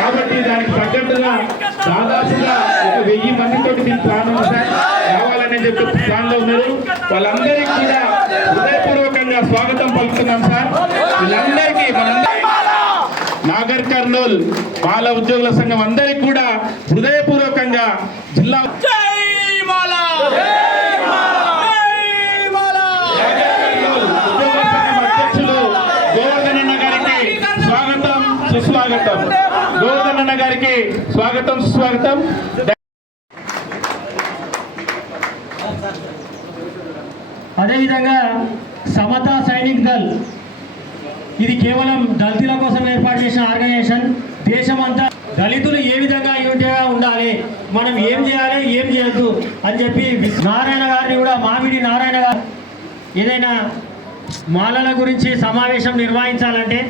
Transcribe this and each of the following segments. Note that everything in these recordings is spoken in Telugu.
కాబట్టి దానికి తగ్గట్టుగా దాదాపుగా 1000 మందితో మీరు ప్లాన్ రావాలని చెప్పి ప్లాన్ లో ఉన్నారు. వాళ్ళందరికీ కూడా హృదయపూర్వకంగా స్వాగతం పలుకుతున్నాం సార్. వీళ్ళందరికీ నాగర్ కర్నూల్ మాల ఉద్యోగుల సంఘం అందరికీ కూడా హృదయపూర్వకంగా జిల్లా సుస్వాగతం. గోవర్ధన్ అన్న గారికి స్వాగతం సుస్వాగతం. అదేవిధంగా సమతా సైనిక్ దళ్ ఇది కేవలం దళితుల కోసం ఏర్పాటు చేసిన ఆర్గనైజేషన్. దేశమంతా దళితులు ఏ విధంగా యూనిట్గా ఉండాలి, మనం ఏం చేయాలి ఏం చేయొద్దు అని చెప్పి నారాయణ గారిని కూడా మామిడి నారాయణ గారు ఏదైనా మాలల గురించి సమావేశం నిర్వహించాలంటే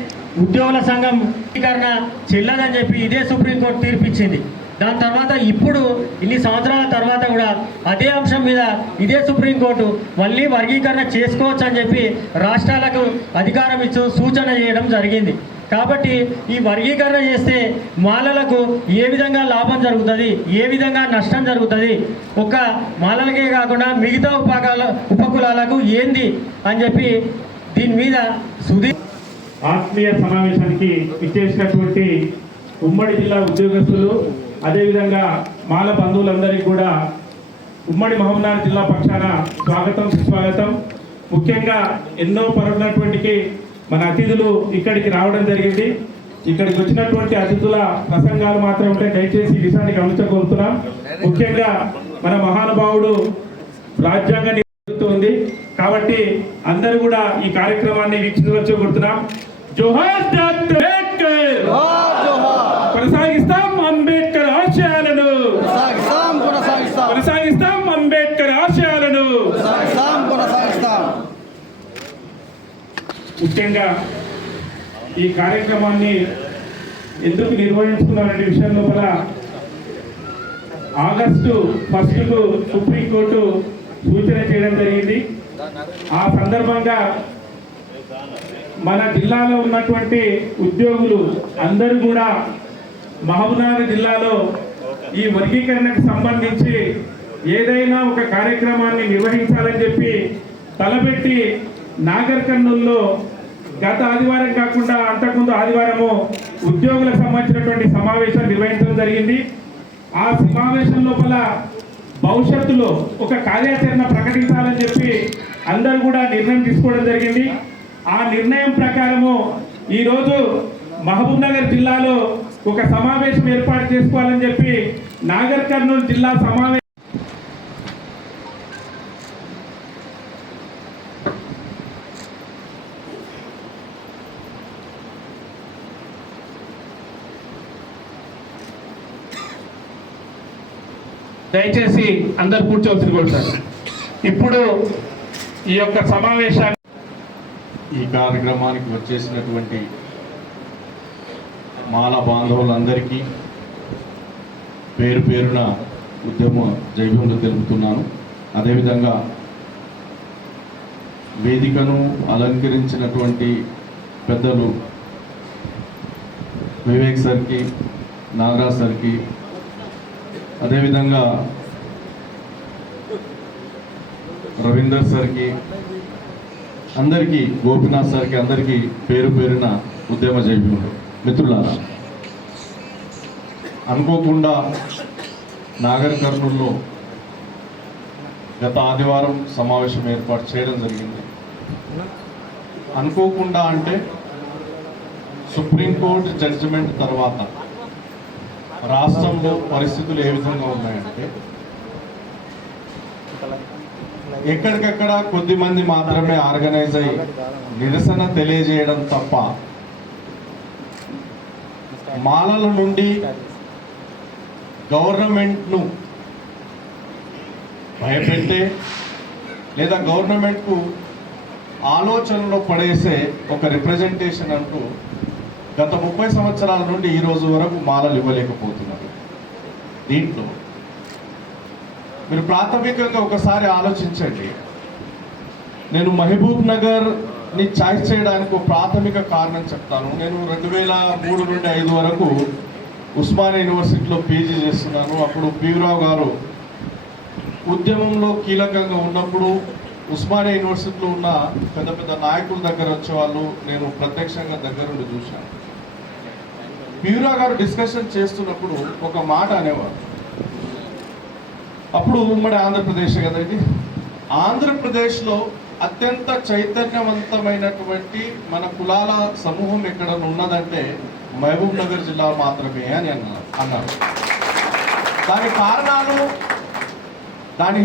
ఉద్యోగుల సంఘం స్వీకరణ చెల్లదని చెప్పి ఇదే సుప్రీంకోర్టు తీర్పిచ్చింది. దాని తర్వాత ఇప్పుడు ఇన్ని సంవత్సరాల తర్వాత కూడా అదే అంశం మీద ఇదే సుప్రీంకోర్టు మళ్ళీ వర్గీకరణ చేసుకోవచ్చు అని చెప్పి రాష్ట్రాలకు అధికారం ఇచ్చి సూచన చేయడం జరిగింది. కాబట్టి ఈ వర్గీకరణ చేస్తే మాలలకు ఏ విధంగా లాభం జరుగుతుంది, ఏ విధంగా నష్టం జరుగుతుంది, ఒక్క మాలలకే కాకుండా మిగతా ఉపకులాలకు ఏంది అని చెప్పి దీని మీద ఆత్మీయ సమావేశానికి ఇచ్చేసినటువంటి ఉమ్మడి జిల్లా ఉద్యోగస్తులు అదేవిధంగా మాల బంధువులందరికీ కూడా ఉమ్మడి మహబూబ్నగర్ జిల్లా పక్షాన స్వాగతం సుస్వాగతం. ముఖ్యంగా ఎన్నో పరున్నటువంటికి మన అతిథులు ఇక్కడికి రావడం జరిగింది. ఇక్కడికి వచ్చినటువంటి అతిథుల ప్రసంగాలు మాత్రం ఉంటే దయచేసి ఈ విషయాన్ని గమనించగలుగుతున్నాం. ముఖ్యంగా మన మహానుభావుడు రాజ్యాంగాన్ని ఉంది కాబట్టి అందరూ కూడా ఈ కార్యక్రమాన్ని వీక్షించవచ్చుకుంటున్నాం. జోహార్ డాక్టర్ అంబేద్కర్, కొనసాగిస్తాం అంబేద్కర్ ఆశయాలను, కొనసాగిస్తాం అంబేద్కర్ ఆశయాలను. ముఖ్యంగా ఈ కార్యక్రమాన్ని ఎందుకు నిర్వహించుకున్నారనే విషయం లోపల ఆగస్టు 1కు సుప్రీంకోర్టు సూచన చేయడం జరిగింది. ఆ సందర్భంగా మన జిల్లాలో ఉన్నటువంటి ఉద్యోగులు అందరూ కూడా మహబూబ్నగర్ జిల్లాలో ఈ వర్గీకరణకు సంబంధించి ఏదైనా ఒక కార్యక్రమాన్ని నిర్వహించాలని చెప్పి తలపెట్టి నాగర్ కర్నూల్లో గత ఆదివారం కాకుండా అంతకుముందు ఆదివారము ఉద్యోగులకు సంబంధించినటువంటి సమావేశం నిర్వహించడం జరిగింది. ఆ సమావేశం లోపల భవిష్యత్తులో ఒక కార్యాచరణ ప్రకటించాలని చెప్పి అందరూ కూడా నిర్ణయం తీసుకోవడం జరిగింది. ఆ నిర్ణయం ప్రకారము ఈరోజు మహబూబ్నగర్ జిల్లాలో ఒక సమావేశం ఏర్పాటు చేసుకోవాలని చెప్పి నాగర్ కర్నూలు జిల్లా సమావేశం దయచేసి అందరు కూర్చోవలసింది కోరుతారు. ఇప్పుడు ఈ యొక్క సమావేశాన్ని ఈ కార్యక్రమానికి వచ్చేసినటువంటి మాల బాంధవులందరికీ పేరు పేరున ఉద్యమ జైభీములు తెలుపుతున్నాను. అదేవిధంగా వేదికను అలంకరించినటువంటి పెద్దలు వివేక్ సార్కి, నాగరాజ్ సార్కి, అదేవిధంగా రవీందర్ సార్కి, అందరికీ, గోపినాథ్ సార్కి, అందరికీ పేరు పేరున ఉద్యమ జైభీములు. మిత్రులారా, అనుకోకుండా నాగర్ కర్నూల్లో గత ఆదివారం సమావేశం ఏర్పాటు చేయడం జరిగింది. అనుకోకుండా అంటే సుప్రీంకోర్టు జడ్జిమెంట్ తర్వాత రాష్ట్రంలో పరిస్థితులు ఏ విధంగా ఉన్నాయంటే ఎక్కడికక్కడ కొద్ది మంది మాత్రమే ఆర్గనైజ్ అయ్యి నిరసన తెలియజేయడం తప్ప మాలల నుండి గవర్నమెంట్ను భయపెట్టే లేదా గవర్నమెంట్కు ఆలోచనలో పడేసే ఒక రిప్రజెంటేషన్ అంటూ గత 30 సంవత్సరాల నుండి ఈ రోజు వరకు మాలలు ఇవ్వలేకపోతున్నారు. దీంట్లో మీరు ప్రాథమికంగా ఒకసారి ఆలోచించండి. నేను మహబూబ్ నగర్ని చాయిస్ చేయడానికి ఒక ప్రాథమిక కారణం చెప్తాను. నేను 2003 నుండి 2005 వరకు ఉస్మానియా యూనివర్సిటీలో పీజీ చేస్తున్నాను. అప్పుడు పీవీరావు గారు ఉద్యమంలో కీలకంగా ఉన్నప్పుడు ఉస్మానియా యూనివర్సిటీలో ఉన్న పెద్ద పెద్ద నాయకుల దగ్గర వచ్చేవాళ్ళు నేను ప్రత్యక్షంగా దగ్గర నుండి చూశాను. పీవీరావు గారు డిస్కషన్ చేస్తున్నప్పుడు ఒక మాట అనేవారు. అప్పుడు ఉమ్మడి ఆంధ్రప్రదేశ్ కదా ఇది. ఆంధ్రప్రదేశ్లో అత్యంత చైతన్యవంతమైనటువంటి మన కులాల సమూహం ఎక్కడ ఉన్నదంటే మహబూబ్ నగర్ జిల్లా మాత్రమే అని అన్నారు. దాని కారణాలు, దాని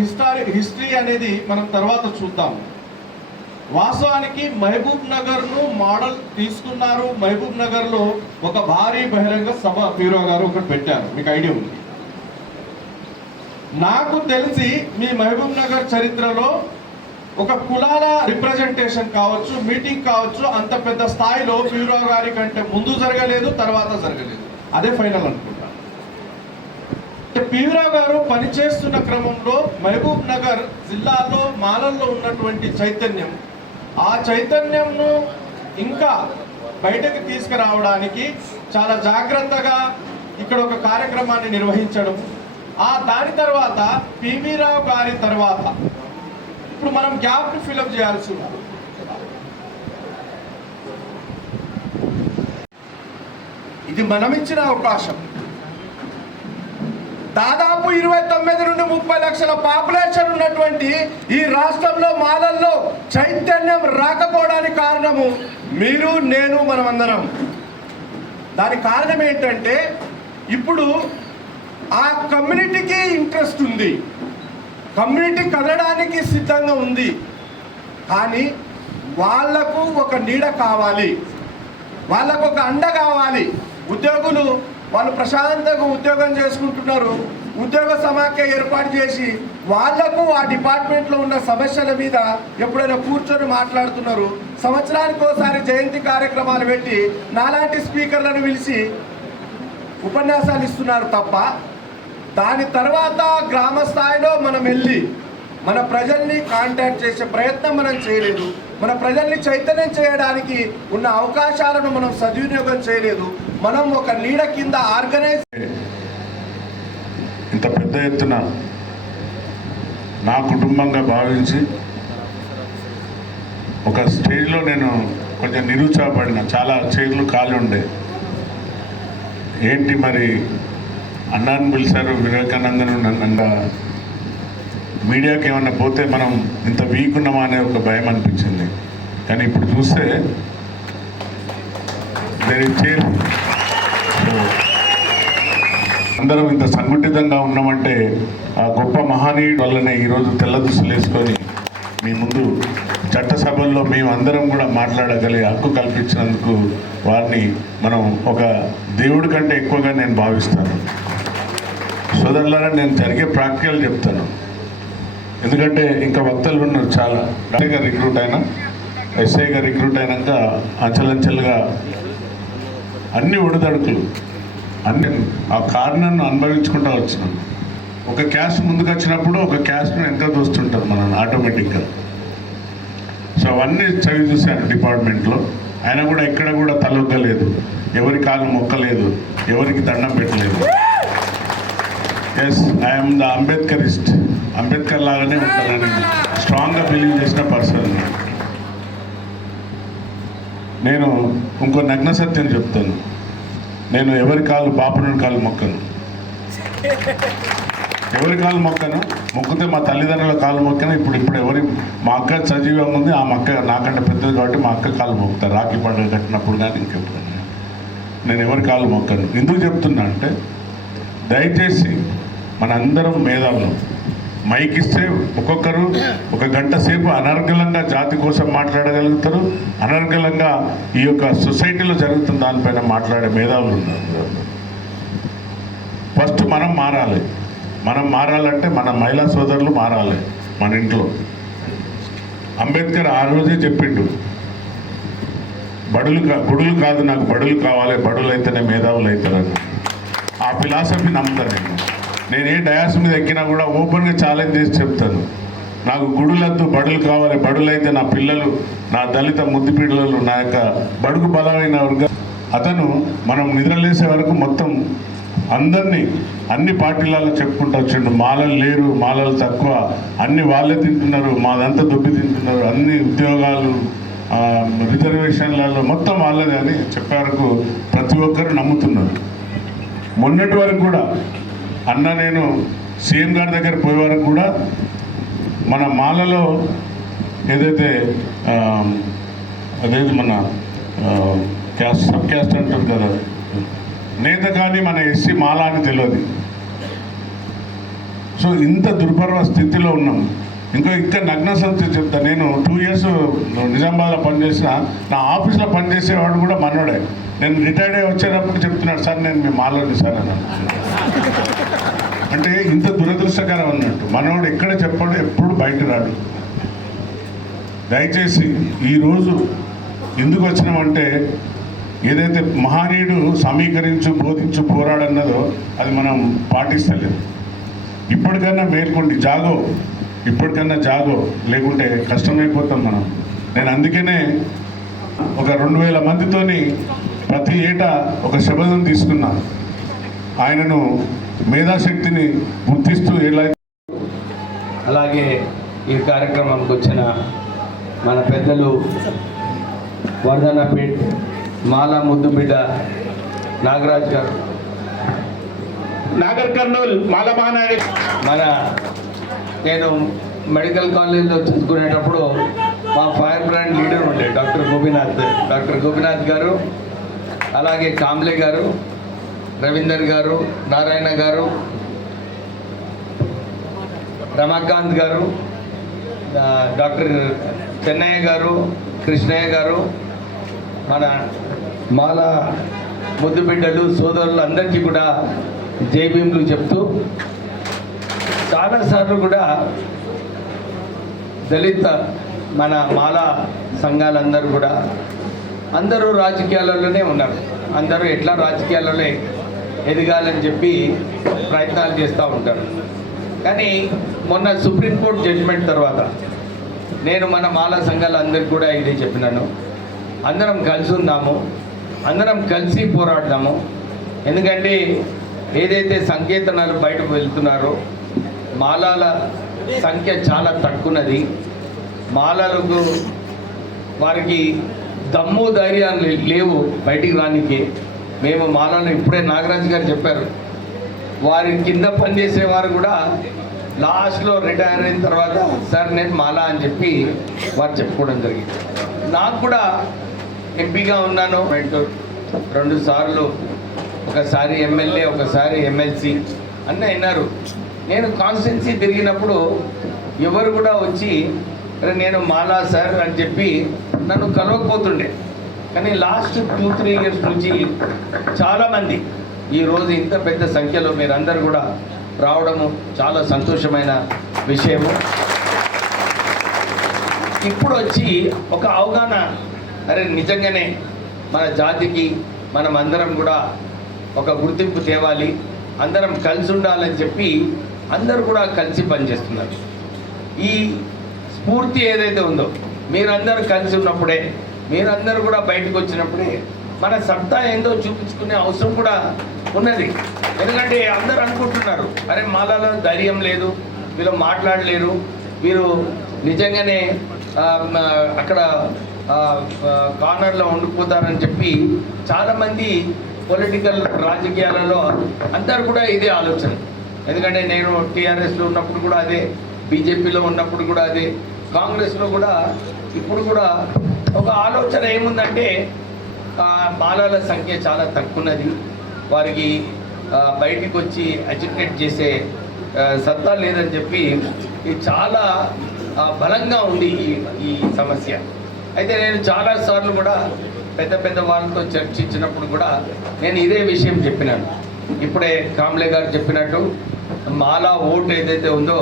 హిస్టరీ అనేది మనం తర్వాత చూద్దాము. వాస్తవానికి మహబూబ్ నగర్ను మోడల్ తీసుకున్నారు. మహబూబ్ నగర్లో ఒక భారీ బహిరంగ సభ పీవీరావు గారు ఒకటి పెట్టారు, మీకు ఐడియా ఉంది. నాకు తెలిసి మీ మహబూబ్ నగర్ చరిత్రలో ఒక కులాల రిప్రజెంటేషన్ కావచ్చు, మీటింగ్ కావచ్చు, అంత పెద్ద స్థాయిలో పీవీరావు గారి కంటే ముందు జరగలేదు, తర్వాత జరగలేదు. అదే ఫైనల్ అనుకుంటా. పీవీరావు గారు పనిచేస్తున్న క్రమంలో మహబూబ్ నగర్ జిల్లాలో మాలల్లో ఉన్నటువంటి చైతన్యం, ఆ చైతన్యంను ఇంకా బయటకు తీసుకురావడానికి చాలా జాగ్రత్తగా ఇక్కడ ఒక కార్యక్రమాన్ని నిర్వహించడం. దాని తర్వాత పీవీరావు గారి తర్వాత ఇప్పుడు మనం గ్యాప్ని ఫిలప్ చేయాల్సి ఉంది. ఇది మనం ఇచ్చిన అవకాశం. దాదాపు 29 నుండి 30 లక్షల పాపులేషన్ ఉన్నటువంటి ఈ రాష్ట్రంలో మాలల్లో చైతన్యం రాకపోవడానికి కారణము మీరు, నేను, మనమందరం. దానికి కారణం ఏంటంటే ఇప్పుడు ఆ కమ్యూనిటీకి ఇంట్రెస్ట్ ఉంది, కమ్యూనిటీ కదలడానికి సిద్ధంగా ఉంది. కానీ వాళ్లకు ఒక నీడ కావాలి, వాళ్ళకు ఒక అండ కావాలి. ఉద్యోగులు వాళ్ళు ప్రశాంతంగా ఉద్యోగం చేసుకుంటున్నారు. ఉద్యోగ సమాఖ్య ఏర్పాటు చేసి వాళ్లకు ఆ డిపార్ట్మెంట్లో ఉన్న సమస్యల మీద ఎప్పుడైనా కూర్చొని మాట్లాడుతున్నారు. సంవత్సరానికి ఒకసారి జయంతి కార్యక్రమాలు పెట్టి నాలాంటి స్పీకర్లను పిలిచి ఉపన్యాసాలు ఇస్తున్నారు తప్ప దాని తర్వాత గ్రామ స్థాయిలో మనం వెళ్ళి మన ప్రజల్ని కాంటాక్ట్ చేసే ప్రయత్నం మనం చేయలేదు. మన ప్రజల్ని చైతన్యం చేయడానికి ఉన్న అవకాశాలను మనం సద్వినియోగం చేయలేదు. మనం ఒక నీడ కింద ఆర్గనైజ్. ఇంత పెద్ద ఎత్తున నా కుటుంబంగా భావించి ఒక స్టేజ్లో నేను కొంచెం నిరుత్సాహపడిన, చాలా చైర్లు ఖాళీ ఉండే. ఏంటి మరి అన్నాన్ని పిలిచారు, వివేకానందను నన్ను మీడియాకి ఏమన్నా పోతే మనం ఇంత వీక్ ఉన్నామా అనే ఒక భయం అనిపించింది. కానీ ఇప్పుడు చూస్తే చైర్ అందరం ఇంత సంఘటితంగా ఉన్నామంటే ఆ గొప్ప మహనీయుడి వల్లనే ఈరోజు తెల్ల దుస్తులు వేసుకొని మీ ముందు చట్టసభల్లో మేము అందరం కూడా మాట్లాడగలిగే హక్కు కల్పించినందుకు వారిని మనం ఒక దేవుడి కంటే ఎక్కువగా నేను భావిస్తాను. సోదరులారా, నేను జరిగే ప్రాక్టికల్ చెప్తాను, ఎందుకంటే ఇంకా వక్తలు ఉన్నారు చాలా. డాక్టర్గా రిక్రూట్ అయినా, ఎస్ఐగా రిక్రూట్ అయినాక అంచెలంచెలుగా అన్ని ఒడిదడుకులు అన్ని ఆ కారణాన్ని అనుభవించుకుంటూ వచ్చినాను. ఒక క్యాస్ట్ ముందుకు వచ్చినప్పుడు ఒక క్యాస్ట్ను ఎంత దోస్తుంటారు మనం ఆటోమేటిక్గా. సో అవన్నీ చదివి చూశాను డిపార్ట్మెంట్లో. ఆయన కూడా ఎక్కడ కూడా తలొగ్గలేదు, ఎవరి కాళ్ళు మొక్కలేదు, ఎవరికి దండం పెట్టలేదు. Yes, I'm the Ambedkarist. Ambedkar లాగానే ఉంటానని స్ట్రాంగ్గా బిలీవ్ చేసిన పర్సన్. నేను ఇంకో నగ్న సత్యం చెప్తాను, నేను ఎవరి కాళ్ళు బాపుని కాళ్ళు మొక్కను, ఎవరి కాళ్ళు మొక్కను. మొక్కితే మా తల్లిదండ్రుల కాళ్ళు మొక్కను. ఇప్పుడు ఎవరి మా అక్క సజీవంగా ఉంది, ఆ అక్క నాకంటే పెద్దది కాబట్టి మా అక్క కాళ్ళు మొక్కుతారు. రాఖీ పండుగ కట్టినప్పుడు కానీ ఇంకెప్పుడు నేను ఎవరి కాళ్ళు మొక్కను. ఎందుకు చెప్తున్నా అంటే, దయచేసి మనందరం మేధావులు మైక్ ఇస్తే ఒక్కొక్కరు 1 గంట సేపు అనర్గళంగా జాతి కోసం మాట్లాడగలుగుతారు, అనర్గళంగా ఈ యొక్క సొసైటీలో జరుగుతున్న దానిపైన మాట్లాడే మేధావులు ఉన్నారు. ఫస్ట్ మనం మారాలి. మనం మారాలంటే మన మహిళా సోదరులు మారాలి మన ఇంట్లో. అంబేద్కర్ ఆ రోజే చెప్పిండు, గుడులు కాదు నాకు బడులు కావాలి, బడులు అయితేనే మేధావులు అవుతారని. ఆ ఫిలాసఫీ నమ్ముతాను నేను ఏ డయాస్ మీద ఎక్కినా కూడా ఓపెన్గా ఛాలెంజ్ చేసి చెప్తాను, నాకు గుడులద్దు బడులు కావాలి, బడులు అయితే నా పిల్లలు, నా దళిత ముద్దు పిల్లలు, నా యొక్క బడుగు బలమైన వర్గం. అతను మనం నిద్రలేసే వరకు మొత్తం అందరినీ అన్ని పార్టీలలో చెప్పుకుంటూ వచ్చిండు, మాలలు లేరు, మాలలు తక్కువ, అన్ని వాళ్ళే తింటున్నారు, మాదంతా దొబ్బి తింటున్నారు, అన్ని ఉద్యోగాలు రిజర్వేషన్లలో మొత్తం వాళ్ళదే అని చెప్పే వరకు ప్రతి ఒక్కరు నమ్ముతున్నారు. మొన్నటి వరకు కూడా అన్న నేను సీఎం గారి దగ్గర పోయే వరకు కూడా మన మాలలో ఏదైతే అదేది మన క్యాస్ట్ సబ్ క్యాస్ట్ అంటారు కదా, నేత కానీ మన ఎస్సీ మాల అని తెలియదు. సో ఇంత దుర్భర స్థితిలో ఉన్నాం. ఇంకా నగ్న సంస్థ చెప్తా, నేను 2 years నిజామాబాద్లో పనిచేసిన, నా ఆఫీస్లో పనిచేసేవాడు కూడా మనోడే. నేను రిటైర్డ్ అయ్యి వచ్చేటప్పుడు చెప్తున్నాడు, సార్ నేను మీ మాలోని సార్ అన్నాను. అంటే ఇంత దురదృష్టకరం అన్నట్టు. మనోడు ఎక్కడ చెప్పాడు, ఎప్పుడు బయట రాడు. దయచేసి ఈరోజు ఎందుకు వచ్చినామంటే, ఏదైతే మహనీయుడు సమీకరించు బోధించు పోరాడన్నదో అది మనం పాటిస్తలేదు. ఇప్పటికన్నా మేల్కోండి, జాగో, ఇప్పటికన్నా జాగో, లేకుంటే కష్టమైపోతాం మనం. నేను అందుకనే ఒక 2000 మందితోని ప్రతి ఏటా ఒక శబదం తీసుకున్నాను. ఆయనను మేధాశక్తిని గుర్తిస్తూ ఎలా. అలాగే ఈ కార్యక్రమంకి వచ్చిన మన పెద్దలు వర్ధన్నపేట్ మాలా ముద్దుబిడ్డ నాగరాజ్ గారు, నాగర్ కర్నూల్ మాల మహానాడు. నేను మెడికల్ కాలేజ్లో చదువుకునేటప్పుడు మా ఫైర్ బ్రాండ్ లీడర్ ఉండే డాక్టర్ గోపినాథ్ గారు, అలాగే కాంబ్లే గారు, రవీందర్ గారు, నారాయణ గారు, రమాకాంత్ గారు, డాక్టర్ చెన్నయ్య గారు, కృష్ణయ్య గారు, మన మాల ముద్దుబిడ్డలు సోదరులు అందరికీ కూడా జై భీములు చెప్తూ, చాలాసార్లు కూడా దళిత మన మాల సంఘాలందరూ కూడా అందరూ రాజకీయాలలోనే ఉన్నారు. అందరూ ఎట్లా రాజకీయాలలో ఎదగాలని చెప్పి ప్రయత్నాలు చేస్తూ ఉంటారు. కానీ మొన్న సుప్రీంకోర్టు జడ్జిమెంట్ తర్వాత నేను మన మాలా సంఘాలందరికీ కూడా ఇదే చెప్పినాను, అందరం కలిసి ఉందాము, అందరం కలిసి పోరాడదాము. ఎందుకంటే ఏదైతే సంకేతనాలు బయటకు వెళ్తున్నారో మాలాల సంఖ్య చాలా తక్కువది. మాలలకు వారికి దమ్ము ధైర్యాలు లేవు బయటికి రానికి. మేము మాలను ఇప్పుడే నాగరాజు గారు చెప్పారు, వారి కింద పనిచేసేవారు కూడా లాస్ట్లో రిటైర్ అయిన తర్వాత సార్ నేను మాలా అని చెప్పి వారు చెప్పుకోవడం జరిగింది. నాకు కూడా ఎంపీగా ఉన్నాను 2 సార్లు, ఒకసారి ఎమ్మెల్యే, ఒకసారి ఎమ్మెల్సీ అన్నీ అయినారు. నేను కాన్స్టిట్యున్సీ తిరిగినప్పుడు ఎవరు కూడా వచ్చి నేను మాలా సార్ అని చెప్పి నన్ను కలవకపోతుండే. కానీ లాస్ట్ 2-3 years నుంచి చాలామంది ఈరోజు ఇంత పెద్ద సంఖ్యలో మీరందరూ కూడా రావడము చాలా సంతోషమైన విషయము. ఇప్పుడు వచ్చి ఒక అవగాహన, అరే నిజంగానే మన జాతికి మనం అందరం కూడా ఒక గుర్తింపు తేవాలి, అందరం కలిసి ఉండాలని చెప్పి అందరూ కూడా కలిసి పనిచేస్తున్నారు. ఈ స్ఫూర్తి ఏదైతే ఉందో మీరందరూ కలిసి ఉన్నప్పుడే, మీరందరూ కూడా బయటకు వచ్చినప్పుడే మన సత్తా ఏందో చూపించుకునే అవసరం కూడా ఉన్నది. ఎందుకంటే అందరూ అనుకుంటున్నారు, అరే మాలలో ధైర్యం లేదు, వీళ్ళు మాట్లాడలేరు, వీరు నిజంగానే అక్కడ కార్నర్లో ఉండిపోతారని చెప్పి చాలామంది పొలిటికల్ రాజకీయాలలో అందరు కూడా ఇదే ఆలోచన. ఎందుకంటే నేను టీఆర్ఎస్లో ఉన్నప్పుడు కూడా అదే, బీజేపీలో ఉన్నప్పుడు కూడా అదే, కాంగ్రెస్లో కూడా ఇప్పుడు కూడా ఒక ఆలోచన ఏముందంటే మాలాల సంఖ్య చాలా తక్కువన్నది, వారికి బయటికి వచ్చి అజిటేట్ చేసే సత్తా లేదని చెప్పి ఇది చాలా బలంగా ఉంది ఈ సమస్య. అయితే నేను చాలాసార్లు కూడా పెద్ద వాళ్ళతో చర్చించినప్పుడు కూడా నేను ఇదే విషయం చెప్పినాను. ఇప్పుడే కాంబ్లే గారు చెప్పినట్టు మాలా ఓటు ఏదైతే ఉందో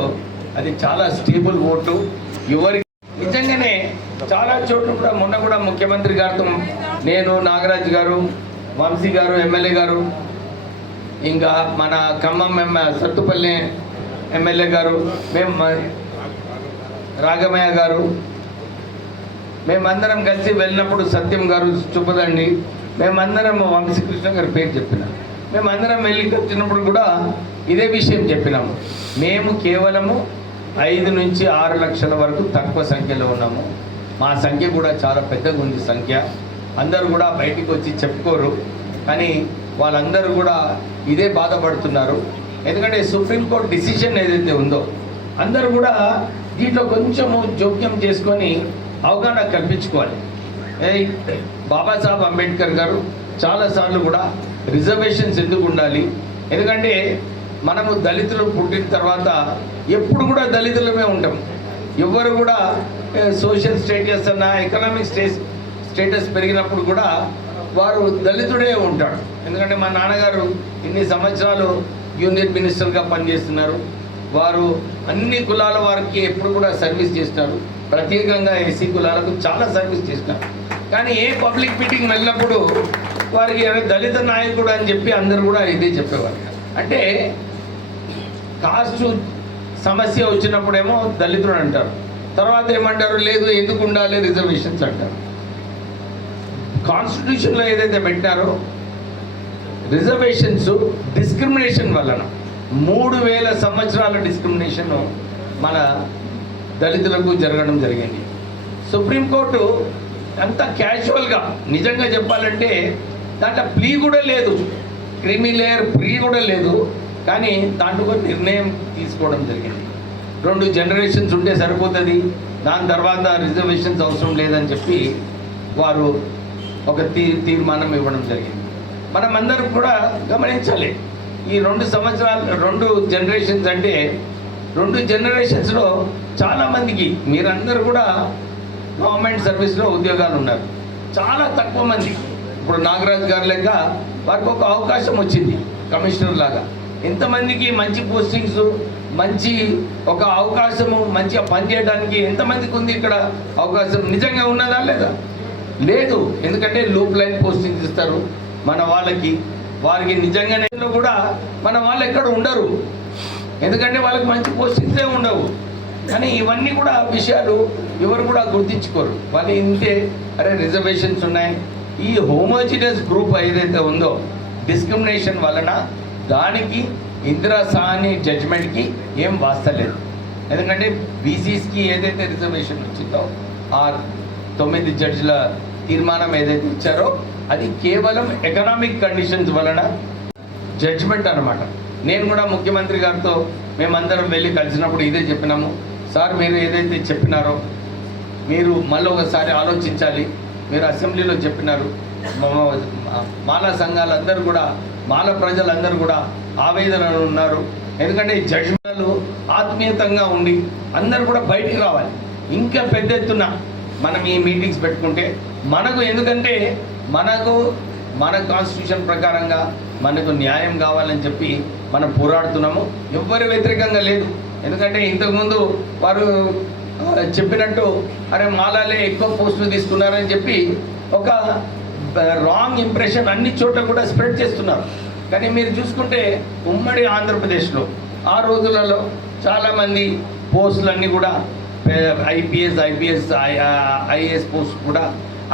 అది చాలా స్టేబుల్ ఓటు. ఎవరికి నిజంగానే చాలా చోట్ల కూడా మొన్న కూడా ముఖ్యమంత్రి గారితో నేను, నాగరాజు గారు, వంశీ గారు, ఎమ్మెల్యే గారు, ఇంకా మన ఖమ్మం సత్తుపల్లి ఎమ్మెల్యే గారు, మేము రాఘమయ్య గారు, మేమందరం కలిసి వెళ్ళినప్పుడు సత్యం గారు చూపదండి, మేమందరం వంశీకృష్ణ గారి పేరు చెప్పినాం. మేమందరం వెళ్ళి వచ్చినప్పుడు కూడా ఇదే విషయం చెప్పినాము. మేము కేవలము 5 నుంచి 6 లక్షల వరకు తక్కువ సంఖ్యలో ఉన్నాము. మా సంఖ్య కూడా చాలా పెద్దగా ఉంది సంఖ్య. అందరూ కూడా బయటికి వచ్చి చెప్పుకోరు, కానీ వాళ్ళందరూ కూడా ఇదే బాధపడుతున్నారు. ఎందుకంటే సుప్రీంకోర్టు డిసిషన్ ఏదైతే ఉందో అందరూ కూడా దీంట్లో కొంచెము జోక్యం చేసుకొని అవగాహన కల్పించుకోవాలి. బాబాసాహెబ్ అంబేద్కర్ గారు చాలాసార్లు కూడా రిజర్వేషన్స్ ఎందుకు ఉండాలి, ఎందుకంటే మనము దళితులు పుట్టిన తర్వాత ఎప్పుడు కూడా దళితులమే ఉంటాం. ఎవరు కూడా సోషల్ స్టేటస్ అన్న ఎకనామిక్ స్టేటస్ పెరిగినప్పుడు కూడా వారు దళితుడే ఉంటాడు. ఎందుకంటే మా నాన్నగారు ఇన్ని సంవత్సరాలు యూనియన్ మినిస్టర్గా పనిచేస్తున్నారు. వారు అన్ని కులాల వారికి ఎప్పుడు కూడా సర్వీస్ చేస్తున్నారు. ప్రత్యేకంగా ఎస్సీ కులాలకు చాలా సర్వీస్ చేస్తున్నారు. కానీ ఏ పబ్లిక్ మీటింగ్ వెళ్ళినప్పుడు వారికి దళిత నాయకుడు అని చెప్పి అందరూ కూడా ఇదే చెప్పేవారు. అంటే కాస్ట్ సమస్య వచ్చినప్పుడేమో దళితుడు అంటారు, తర్వాత ఏమంటారు, లేదు ఎందుకు ఉండాలి రిజర్వేషన్స్ అంటారు. కాన్స్టిట్యూషన్లో ఏదైతే పెట్టారో రిజర్వేషన్స్ డిస్క్రిమినేషన్ వలన 3000 సంవత్సరాల డిస్క్రిమినేషన్ మన దళితులకు జరగడం జరిగింది. సుప్రీంకోర్టు అంత క్యాజువల్గా నిజంగా చెప్పాలంటే దాంట్లో ప్లీ కూడా లేదు, క్రిమి లేయర్ ప్లీ కూడా లేదు, కానీ దాంట్లో నిర్ణయం తీసుకోవడం జరిగింది. 2 జనరేషన్స్ ఉంటే సరిపోతుంది, దాని తర్వాత రిజర్వేషన్స్ అవసరం లేదని చెప్పి వారు ఒక తీర్మానం ఇవ్వడం జరిగింది. మనం అందరం కూడా గమనించాలి, ఈ 2 సంవత్సరాలు 2 జనరేషన్స్ అంటే 2 జనరేషన్స్లో చాలామందికి మీరందరూ కూడా గవర్నమెంట్ సర్వీస్లో ఉద్యోగాలు ఉన్నారు. చాలా తక్కువ మంది, ఇప్పుడు నాగరాజు గారి లెక్క వారికి ఒక అవకాశం వచ్చింది కమిషనర్ లాగా. ఎంతమందికి మంచి పోస్టింగ్స్, మంచి ఒక అవకాశము, మంచిగా పనిచేయడానికి ఎంతమందికి ఉంది ఇక్కడ అవకాశం? నిజంగా ఉన్నదా లేదా? లేదు. ఎందుకంటే లూప్ లైన్ పోస్టింగ్స్ ఇస్తారు మన వాళ్ళకి, వారికి నిజంగానే కూడా మన వాళ్ళు ఎక్కడ ఉండరు, ఎందుకంటే వాళ్ళకి మంచి పోస్టింగ్సే ఉండవు. కానీ ఇవన్నీ కూడా విషయాలు ఎవరు కూడా గుర్తించుకోరు. వాళ్ళు ఇంతే, అరే రిజర్వేషన్స్ ఉన్నాయి. ఈ హోమోజినస్ గ్రూప్ ఏదైతే ఉందో డిస్క్రిమినేషన్ వలన దానికి ఇందిరా సాహ్ని జడ్జిమెంట్కి ఏం వాస్తలేదు. ఎందుకంటే బీసీస్కి ఏదైతే రిజర్వేషన్ వచ్చిందో ఆ 9 జడ్జిల తీర్మానం ఏదైతే ఇచ్చారో అది కేవలం ఎకనామిక్ కండిషన్స్ వలన జడ్జిమెంట్ అనమాట. నేను కూడా ముఖ్యమంత్రి గారితో మేమందరం వెళ్ళి కలిసినప్పుడు ఇదే చెప్పినాము, సార్ మీరు ఏదైతే చెప్పినారో మీరు మళ్ళీ ఒకసారి ఆలోచించాలి. మీరు అసెంబ్లీలో చెప్పినారు, మాల సంఘాలందరూ కూడా, మాల ప్రజలందరూ కూడా ఆవేదనలు ఉన్నారు. ఎందుకంటే జడ్జిమెంట్లు ఆత్మీయతంగా ఉండి అందరూ కూడా బయటికి రావాలి. ఇంకా పెద్ద ఎత్తున మనం ఈ మీటింగ్స్ పెట్టుకుంటే మనకు, ఎందుకంటే మన కాన్స్టిట్యూషన్ ప్రకారంగా మనకు న్యాయం కావాలని చెప్పి మనం పోరాడుతున్నాము. ఎవ్వరు వ్యతిరేకంగా లేదు. ఎందుకంటే ఇంతకుముందు వారు చెప్పినట్టు అరే మాలాలే ఎక్కువ పోస్టులు తీసుకున్నారని చెప్పి ఒక రాంగ్ ఇంప్రెషన్ అన్ని చోట్ల కూడా స్ప్రెడ్ చేస్తున్నారు. కానీ మీరు చూసుకుంటే ఉమ్మడి ఆంధ్రప్రదేశ్లో ఆ రోజులలో చాలామంది పోస్టులన్నీ కూడా ఐపీఎస్, ఐఏఎస్ పోస్ట్ కూడా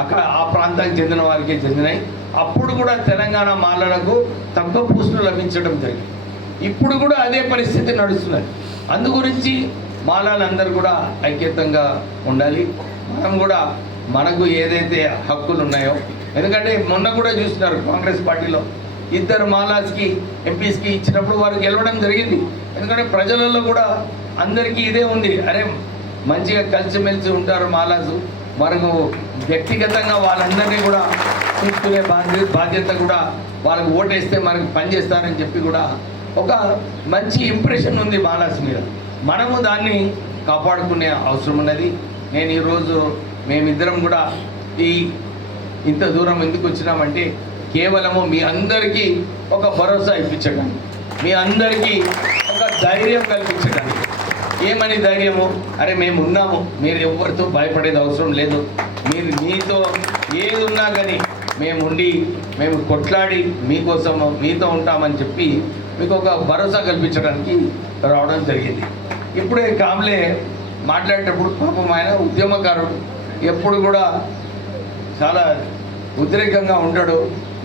అక్కడ ఆ ప్రాంతానికి చెందిన వారికే చెందినాయి. అప్పుడు కూడా తెలంగాణ మాలలకు తక్కువ పోస్టులు లభించడం జరిగింది. ఇప్పుడు కూడా అదే పరిస్థితి నడుస్తున్నది. అందు గురించి మాలాలందరూ కూడా ఐక్యతంగా ఉండాలి. మనం కూడా మనకు ఏదైతే హక్కులు ఉన్నాయో, ఎందుకంటే మొన్న కూడా చూస్తున్నారు కాంగ్రెస్ పార్టీలో 2 మాలాస్కి ఎంపీస్కి ఇచ్చినప్పుడు వారు గెలవడం జరిగింది. ఎందుకంటే ప్రజలలో కూడా అందరికీ ఇదే ఉంది, అరే మంచిగా కలిసిమెలిసి ఉంటారు మాలాసు, మనకు వ్యక్తిగతంగా వాళ్ళందరినీ కూడా చూసుకునే బాధ్యత కూడా, వాళ్ళకి ఓటేస్తే మనకు పనిచేస్తారని చెప్పి కూడా ఒక మంచి ఇంప్రెషన్ ఉంది మాలాస్ మీద. మనము దాన్ని కాపాడుకునే అవసరం ఉన్నది. నేను ఈరోజు మేమిద్దరం కూడా ఇంత దూరం ఎందుకు వచ్చినామంటే కేవలము మీ అందరికీ ఒక భరోసా ఇప్పించడానికి, మీ అందరికీ ఒక ధైర్యం కల్పించడానికి. ఏమని ధైర్యము? అరే మేము ఉన్నాము, మీరు ఎవరితో భయపడేది అవసరం లేదు, మీరు మీతో ఏది ఉన్నా కానీ మేము కొట్లాడి మీకోసం మీతో ఉంటామని చెప్పి మీకు ఒక భరోసా కల్పించడానికి రావడం జరిగింది. ఇప్పుడే కామ్లే మాట్లాడేటప్పుడు పాపం ఆయన ఉద్యమకారుడు, ఎప్పుడు కూడా చాలా ఉద్రేకంగా ఉంటాడు.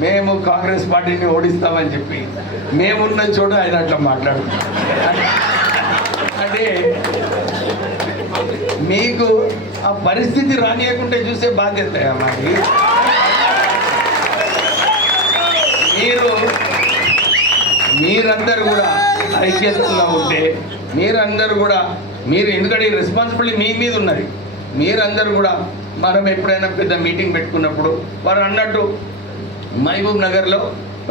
మేము కాంగ్రెస్ పార్టీని ఓడిస్తామని చెప్పి మేమున్న చోట ఆయన అట్లా మాట్లాడు. అంటే మీకు ఆ పరిస్థితి రానియకుంటే చూసే బాధ్యత మాది. మీరందరూ కూడా ఐక్యతలో ఉంటే మీరు ఎందుకంటే రెస్పాన్సిబిలిటీ మీ మీద ఉన్నది. మీరందరూ కూడా మనం ఎప్పుడైనా పెద్ద మీటింగ్ పెట్టుకున్నప్పుడు వారు అన్నట్టు మహబూబ్ నగర్లో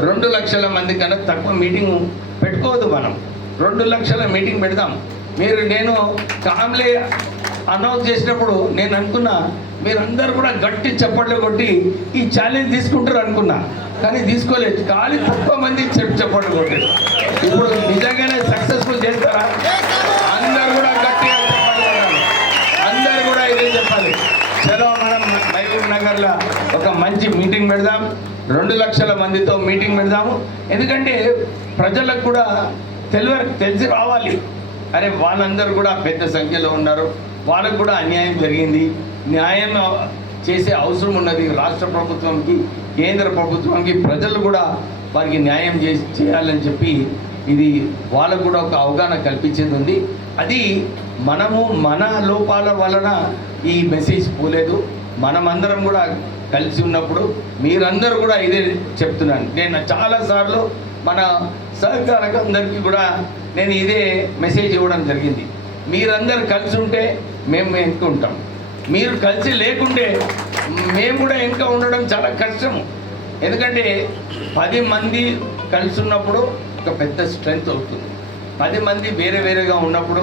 2 లక్షల మంది కన్నా తక్కువ మీటింగ్ పెట్టుకోవద్దు. మనం 2 లక్షల మీటింగ్ పెడదాం. నేను కామ్లే అనౌన్స్ చేసినప్పుడు నేను అనుకున్నా మీరందరూ కూడా గట్టి చప్పట్లు కొట్టి ఈ ఛాలెంజ్ తీసుకుంటారు అనుకున్నా, కానీ తీసుకోలేదు. కానీ తక్కువ మంది చప్పట్లు కొట్టారు. ఇప్పుడు నిజంగానే సక్సెస్ఫుల్ చేస్తారా? అందరూ కూడా గట్టిగా చెప్పాలి, అందరూ కూడా ఇదే చెప్పాలి. చలో మనం మహబూబ్ నగర్లో ఒక మంచి మీటింగ్ పెడదాం, 2 లక్షల మందితో మీటింగ్ పెడదాము. ఎందుకంటే ప్రజలకు కూడా తెలిసి రావాలి, అరే వాళ్ళందరూ కూడా పెద్ద సంఖ్యలో ఉన్నారు, వాళ్ళకు కూడా అన్యాయం జరిగింది, న్యాయం చేసే అవసరం ఉన్నది. రాష్ట్ర ప్రభుత్వంకి, కేంద్ర ప్రభుత్వానికి, ప్రజలు కూడా వారికి న్యాయం చేయాలని చెప్పి ఇది వాళ్ళకు కూడా ఒక అవగాహన కల్పించేది ఉంది. అది మన లోపాల వలన ఈ మెసేజ్ పోలేదు. మనమందరం కూడా కలిసి ఉన్నప్పుడు మీరందరూ కూడా ఇదే చెప్తున్నాను. నేను చాలాసార్లు మన సహకారక అందరికీ కూడా నేను ఇదే మెసేజ్ ఇవ్వడం జరిగింది. మీరందరూ కలిసి ఉంటే మేము వెనుక ఉంటాం, మీరు కలిసి లేకుంటే మేము కూడా వెనుక ఉండడం చాలా కష్టము. ఎందుకంటే 10 మంది కలిసి ఉన్నప్పుడు ఒక పెద్ద స్ట్రెంగ్త్ అవుతుంది. 10 మంది వేరేగా ఉన్నప్పుడు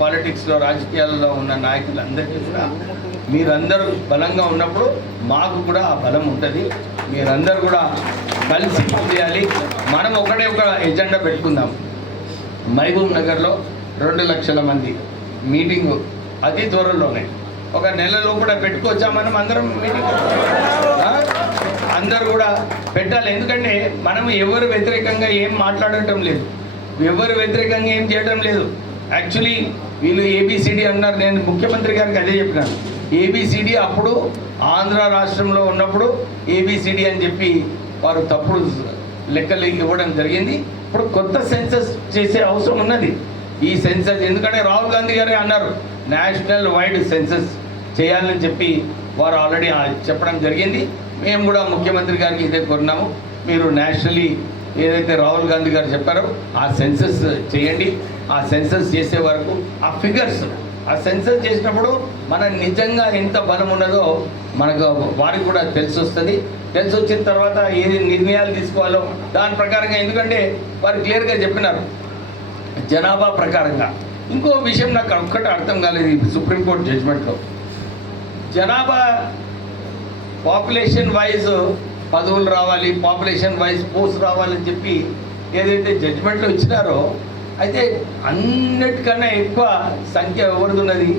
పాలిటిక్స్లో రాజకీయాల్లో ఉన్న నాయకులందరికీ కూడా మీరందరూ బలంగా ఉన్నప్పుడు మాకు కూడా ఆ బలం ఉంటుంది. మీరందరూ కూడా కలిసి పనిచేయాలి. మనం ఒక ఎజెండా పెట్టుకుందాం. మహబూబ్ నగర్లో 2 లక్షల మంది మీటింగు అతి త్వరలోనే, ఒక నెల లోపల పెట్టుకోవచ్చా? మనం అందరం మీటింగ్ అందరూ కూడా పెట్టాలి. ఎందుకంటే మనం ఎవరు వ్యతిరేకంగా ఏం మాట్లాడటం లేదు, ఎవరు వ్యతిరేకంగా ఏం చేయడం లేదు. యాక్చువల్లీ వీళ్ళు ABCD అన్నారు. నేను ముఖ్యమంత్రి గారికి అదే చెప్పినాను. ABCD అప్పుడు ఆంధ్ర రాష్ట్రంలో ఉన్నప్పుడు ABCD అని చెప్పి వారు తప్పుడు లెక్కలు ఇవ్వడం జరిగింది. ఇప్పుడు కొత్త సెన్సస్ చేసే అవసరం ఉన్నది. ఈ సెన్సస్ ఎందుకంటే రాహుల్ గాంధీ గారే అన్నారు నేషనల్ వైడ్ సెన్సస్ చేయాలని చెప్పి వారు ఆల్రెడీ చెప్పడం జరిగింది. మేము కూడా ముఖ్యమంత్రి గారికి ఇదే కోరినాము. మీరు నేషనలీ ఏదైతే రాహుల్ గాంధీ గారు చెప్పారో ఆ సెన్సస్ చేయండి. ఆ సెన్సస్ చేసే వరకు ఆ ఫిగర్స్, ఆ సెన్సస్ చేసినప్పుడు మన నిజంగా ఎంత బలం ఉన్నదో మనకు వారికి కూడా తెలిసి వస్తుంది. తెలిసి వచ్చిన తర్వాత ఏది నిర్ణయాలు తీసుకోవాలో దాని ప్రకారంగా, ఎందుకంటే వారు క్లియర్గా చెప్పినారు జనాభా ప్రకారంగా. ఇంకో విషయం నాకు ఒక్కటి అర్థం కాలేదు ఈ సుప్రీంకోర్టు జడ్జిమెంట్లో. జనాభా పాపులేషన్ వైజ్ పదవులు రావాలి, పాపులేషన్ వైజ్ పోస్ట్ రావాలని చెప్పి ఏదైతే జడ్జిమెంట్లో ఇచ్చినారో, అయితే అన్నిటికన్నా ఎక్కువ సంఖ్య ఎవరిది ఉన్నది?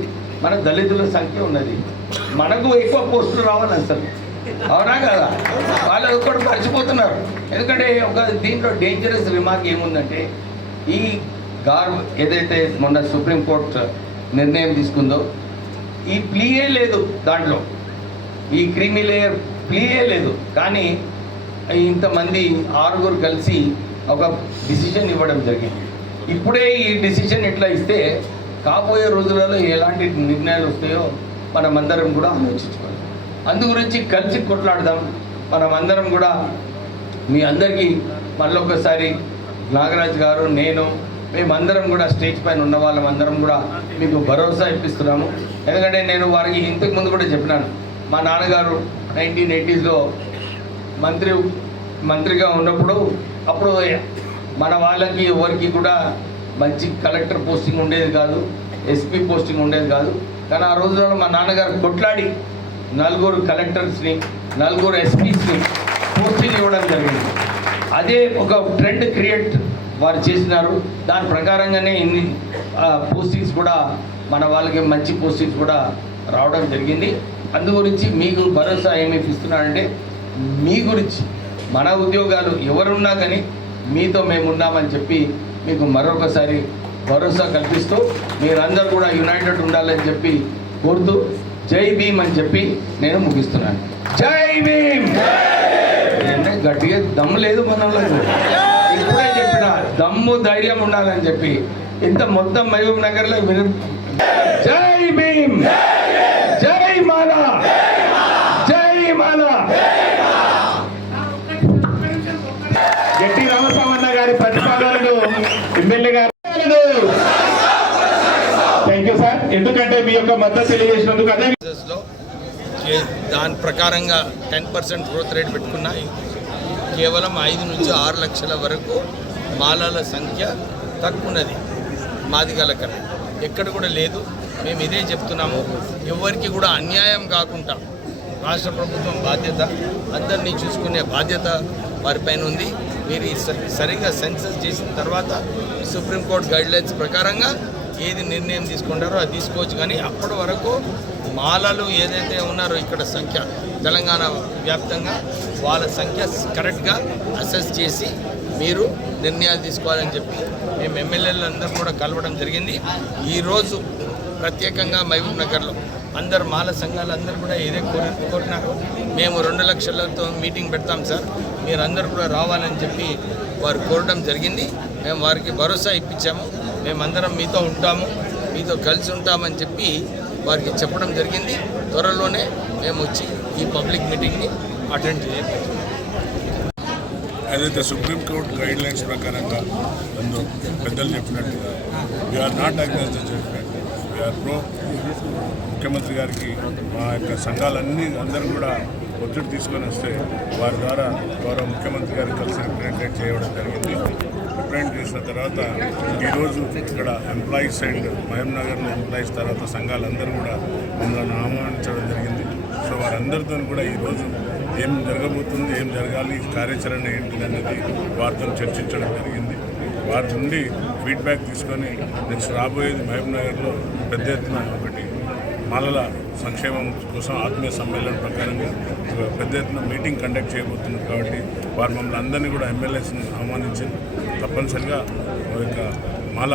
మన దళితుల సంఖ్య ఉన్నది. మనకు ఎక్కువ పోస్టులు రావాలి అసలు, అవునా కదా? వాళ్ళు ఒక్కడు మర్చిపోతున్నారు. ఎందుకంటే ఒక దీంట్లో డేంజరస్ రిమార్క్ ఏముందంటే, ఈ ఏదైతే మొన్న సుప్రీంకోర్టు నిర్ణయం తీసుకుందో ఈ ప్లీయే లేదు, దాంట్లో ఈ క్రీమీ లేయర్ ప్లీయే లేదు. కానీ ఇంతమంది 6 కలిసి ఒక డిసిషన్ ఇవ్వడం జరిగింది. ఇప్పుడే ఈ డిసిషన్ ఇట్లా ఇస్తే కాబోయే రోజులలో ఎలాంటి నిర్ణయాలు వస్తాయో మనమందరం కూడా ఆలోచించుకోవాలి. అందు గురించి కలిసి కొట్లాడదాం. మనమందరం కూడా మీ అందరికీ మళ్ళొకసారి నాగరాజు గారు, నేను, మేమందరం కూడా స్టేజ్ పైన ఉన్న వాళ్ళమందరం కూడా మీకు భరోసా ఇప్పిస్తున్నాము. ఎందుకంటే నేను వారికి ఇంతకుముందు కూడా చెప్పినాను, మా నాన్నగారు 1980s మంత్రిగా ఉన్నప్పుడు అప్పుడు మన వాళ్ళకి ఎవరికి కూడా మంచి కలెక్టర్ పోస్టింగ్ ఉండేది కాదు, SP పోస్టింగ్ ఉండేది కాదు. కానీ ఆ రోజుల్లో మా నాన్నగారు కొట్లాడి 4 కలెక్టర్స్ని 4 SPస్ని పోస్టింగ్ ఇవ్వడం జరిగింది. అదే ఒక ట్రెండ్ క్రియేట్ వారు చేసినారు. దాని ప్రకారంగానే ఇన్ని పోస్టింగ్స్ కూడా మన వాళ్ళకి మంచి పోస్టింగ్స్ కూడా రావడం జరిగింది. అందు గురించి మీకు భరోసా ఏమి ఇస్తున్నానంటే మీ గురించి మన ఉద్యోగాలు ఎవరున్నా కానీ మీతో మేము ఉన్నామని చెప్పి మీకు మరొకసారి భరోసా కల్పిస్తూ మీరందరూ కూడా యునైటెడ్ ఉండాలని చెప్పి కోరుతూ జై భీమ్ అని చెప్పి నేను ముగిస్తున్నాను. జై భీమ్. అంటే గట్టిగా దమ్ము లేదు మనలో, ఇప్పుడే చెప్పిన దమ్ము ధైర్యం ఉండాలని చెప్పి ఇంత మొత్తం మహబూబ్ నగర్లో జై భీమ్, జై మాలా, జై మాలా. గట్టి రామస్వామన్న గారి ప్రతిపాదనలు ఎమ్మెల్యే గారు థ్యాంక్ యూ సార్, ఎందుకంటే మీ యొక్క మద్దతు తెలియజేసినందుకు. అదే దాని ప్రకారంగా 10% గ్రోత్ రేట్ పెట్టుకున్నా కేవలం 5 నుంచి 6 లక్షల వరకు మాలాల సంఖ్య తక్కువన్నది మాదిగల కన్నా ఎక్కడ కూడా లేదు. మేము ఇదే చెప్తున్నాము, ఎవరికి కూడా అన్యాయం కాకుండా రాష్ట్ర ప్రభుత్వం బాధ్యత, అందరినీ చూసుకునే బాధ్యత వారిపైన ఉంది. మీరు సరిగ్గా సెన్సస్ చేసిన తర్వాత సుప్రీంకోర్టు గైడ్లైన్స్ ప్రకారంగా ఏది నిర్ణయం తీసుకుంటారో అది తీసుకోవచ్చు. కానీ అప్పటి వరకు మాలలు ఏదైతే ఉన్నారో ఇక్కడ సంఖ్య తెలంగాణ వ్యాప్తంగా వాళ్ళ సంఖ్య కరెక్ట్గా అసెస్ చేసి మీరు నిర్ణయాలు తీసుకోవాలని చెప్పి మేము ఎమ్మెల్యేలు అందరూ కూడా కలవడం జరిగింది. ఈరోజు ప్రత్యేకంగా మహబూబ్ నగర్లో అందరు మాల సంఘాలు అందరూ కూడా ఇదే కోరినారు. మేము 2 లక్షలతో మీటింగ్ పెడతాం సార్, మీరు అందరూ కూడా రావాలని చెప్పి వారు కోరడం జరిగింది. మేము వారికి భరోసా ఇప్పించాము, మేమందరం మీతో ఉంటాము, మీతో కలిసి ఉంటామని చెప్పి వారికి చెప్పడం జరిగింది. త్వరలోనే మేము వచ్చి ఈ పబ్లిక్ మీటింగ్ని అటెండ్ చేయాలి. ఏదైతే సుప్రీంకోర్టు గైడ్ లైన్స్ ప్రకారంగా ఉందో పెద్దలు చెప్పినట్టుగా we're not against the judgement, we're pro. ముఖ్యమంత్రి గారికి మా యొక్క సంఘాలన్నీ అందరూ కూడా ఒత్తిడి తీసుకొని వస్తే వారి ద్వారా గౌరవ ముఖ్యమంత్రి గారికి కలిసి రిప్రజెంటేట్ చేయడం జరిగింది. రిప్రజెంట్ చేసిన తర్వాత ఈరోజు ఇక్కడ ఎంప్లాయీస్ అండ్ మహబూబ్ నగర్లో ఎంప్లాయీస్ తర్వాత సంఘాలందరూ కూడా మమ్మల్ని ఆహ్వానించడం జరిగింది. సో వారందరితో కూడా ఈరోజు ఏం జరగబోతుంది, ఏం జరగాలి, కార్యాచరణ ఏంటిది అనేది వారితో చర్చించడం జరిగింది. వారి నుండి ఫీడ్బ్యాక్ తీసుకొని నెక్స్ట్ రాబోయేది మహబూబ్ నగర్లో పెద్ద ఎత్తున ఒకటి మాలల సంక్షేమం కోసం ఆత్మీయ సమ్మేళనం ప్రకారంగా పెద్ద ఎత్తున మీటింగ్ కండక్ట్ చేయబోతున్నారు. కాబట్టి వారు మమ్మల్ని అందరినీ కూడా ఎమ్మెల్యేస్ని ఆహ్వానించి తప్పనిసరిగా యొక్క మాల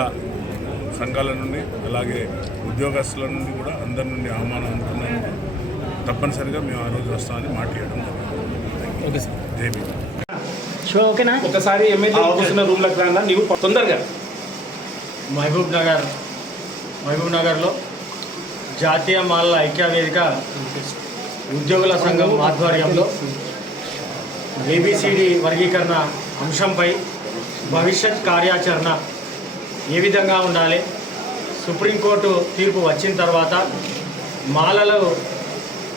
సంఘాల నుండి అలాగే ఉద్యోగస్తుల నుండి కూడా అందరి నుండి ఆహ్వానం అందుకున్నాము. తప్పనిసరిగా మేము ఆ రోజు వస్తామని మాట్లాడడం జరిగింది. ఓకే సార్, జై భీమ్. ఓకేనా? ఒకసారి ఎమ్మెల్యే కూర్చున్న రూమ్లోకి రానా నీవు తొందరగా. మహబూబ్ నగర్లో జాతీయ మాలల ఐక్య వేదిక ఉద్యోగుల సంఘం ఆధ్వర్యంలో ఏబిసిడి వర్గీకరణ అంశంపై భవిష్యత్ కార్యాచరణ ఏ విధంగా ఉండాలి, సుప్రీంకోర్టు తీర్పు వచ్చిన తర్వాత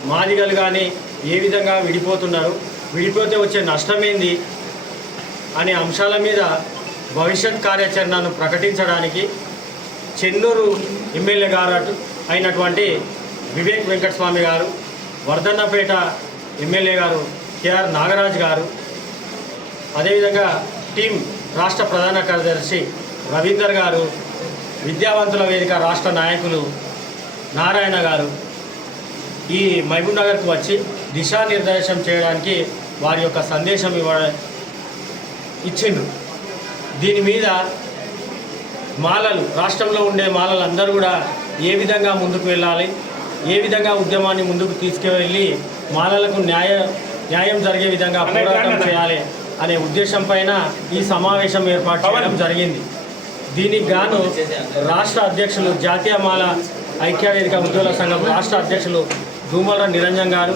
మాదిగలు కానీ ఏ విధంగా విడిపోతున్నారు, విడిపోతే వచ్చే నష్టమేంది అనే అంశాల మీద భవిష్యత్ కార్యాచరణను ప్రకటించడానికి చెన్నూరు ఎమ్మెల్యే గారు అయినటువంటి వివేక్ వెంకటస్వామి గారు, వర్ధన్నపేట ఎమ్మెల్యే గారు కేఆర్ నాగరాజ్ గారు, అదేవిధంగా టీం రాష్ట్ర ప్రధాన కార్యదర్శి రవీందర్ గారు, విద్యావంతుల వేదిక రాష్ట్ర నాయకులు నారాయణ గారు ఈ మహబూబ్ నగర్కు వచ్చి దిశానిర్దేశం చేయడానికి వారి యొక్క సందేశం ఇచ్చిండ్రు. దీని మీద మాలలు, రాష్ట్రంలో ఉండే మాలలు అందరూ కూడా ఏ విధంగా ముందుకు వెళ్ళాలి, ఏ విధంగా ఉద్యమాన్ని ముందుకు తీసుకువెళ్ళి మాలలకు న్యాయం జరిగే విధంగా పోరాటం చేయాలి అనే ఉద్దేశం పైన ఈ సమావేశం ఏర్పాటు చేయడం జరిగింది. దీనికి గాను రాష్ట్ర అధ్యక్షులు జాతీయ మాల ఐక్యవేదిక ఉద్యోగుల సంఘం రాష్ట్ర అధ్యక్షులు దూమల నిరంజన్ గారు,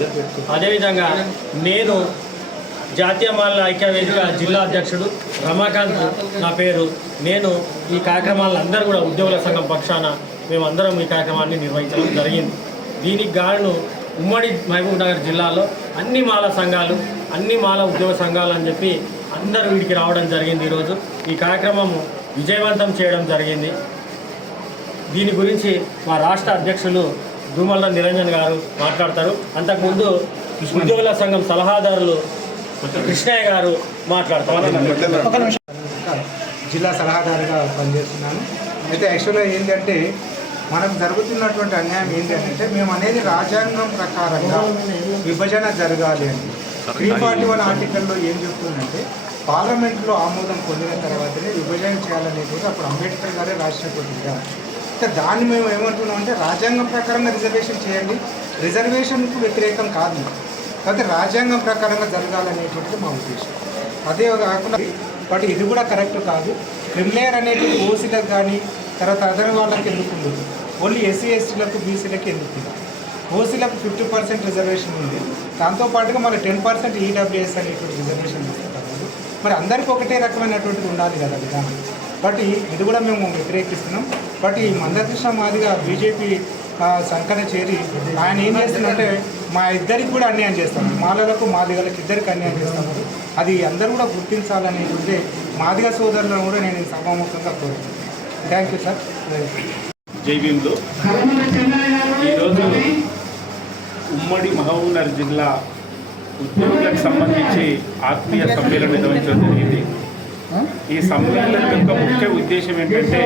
అదేవిధంగా నేను జాతీయ మాల ఐక్యవేదిక జిల్లా అధ్యక్షుడు రమాకాంత్ నా పేరు. నేను ఈ కార్యక్రమాలను అందరూ కూడా ఉద్యోగుల సంఘం పక్షాన మేమందరం ఈ కార్యక్రమాన్ని నిర్వహించడం జరిగింది. దీనికి గాను ఉమ్మడి మహబూబ్ నగర్ జిల్లాలో అన్ని మాల సంఘాలు, అన్ని మాల ఉద్యోగ సంఘాలు అని చెప్పి అందరూ వీడికి రావడం జరిగింది. ఈరోజు ఈ కార్యక్రమం విజయవంతం చేయడం జరిగింది. దీని గురించి మా రాష్ట్ర అధ్యక్షులు దూమల నిరంజన్ గారు మాట్లాడతారు. అంతకుముందు ఉద్యోగుల సంఘం సలహాదారులు కృష్ణయ్య గారు మాట్లాడతారు. జిల్లా సలహాదారుగా పనిచేస్తున్నాను. అయితే యాక్చువల్గా ఏంటంటే మనకు జరుగుతున్నటువంటి అన్యాయం ఏంటి అంటే మేము అనేది రాజ్యాంగం ప్రకారంగా విభజన జరగాలి అని 341 ఆర్టికల్లో ఏం చెప్తుందంటే పార్లమెంట్లో ఆమోదం పొందిన తర్వాతనే విభజన చేయాలనేది అప్పుడు అంబేద్కర్ గారే రాసినటువంటిగా. అయితే దాన్ని మేము ఏమంటున్నాం అంటే రాజ్యాంగం ప్రకారంగా రిజర్వేషన్ చేయండి, రిజర్వేషన్కు వ్యతిరేకం కాదు, కాకపోతే రాజ్యాంగం ప్రకారంగా జరగాలనేటువంటిది మా ఉద్దేశం. అదే కాకుండా బట్ ఇది కూడా కరెక్ట్ కాదు. క్రిమిలేయర్ అనేది ఓసీలకు కానీ తర్వాత అదర్ వాళ్ళకి ఎందుకు ఉండదు, ఓన్లీ ఎస్సీ ఎస్టీలకు బీసీలకు ఎందుకు ఉంది. ఓసీలకు 50% రిజర్వేషన్ ఉంది, దాంతోపాటుగా మన 10% ఈడబ్ల్యూఎస్ అనేటువంటి రిజర్వేషన్ తీసుకుంటారు. మరి అందరికీ ఒకటే రకమైనటువంటిది ఉండాలి కదా విధానం. బట్ ఇది కూడా మేము వ్యతిరేకిస్తున్నాం. బట్ ఈ మందకృష్ణ మాదిగా బీజేపీ సంకన చేరి ఆయన ఏం చేస్తుందంటే మా ఇద్దరికి కూడా అన్యాయం చేస్తాము, మాలలకు మాదిగలకు ఇద్దరికి అన్యాయం చేస్తాము. అది అందరూ కూడా గుర్తించాలనేటువంటి మాదిగ సోదరులను కూడా నేను సభాముఖంగా కోరుతున్నాను. Thank you sir. జై భీమ్లో ఈరోజు ఉమ్మడి మహబూబ్నగర్ జిల్లా ఉద్యోగులకు సంబంధించి ఆత్మీయ సమ్మేళనం నిర్వహించడం జరిగింది. ఈ సమ్మేళనం యొక్క ముఖ్య ఉద్దేశం ఏంటంటే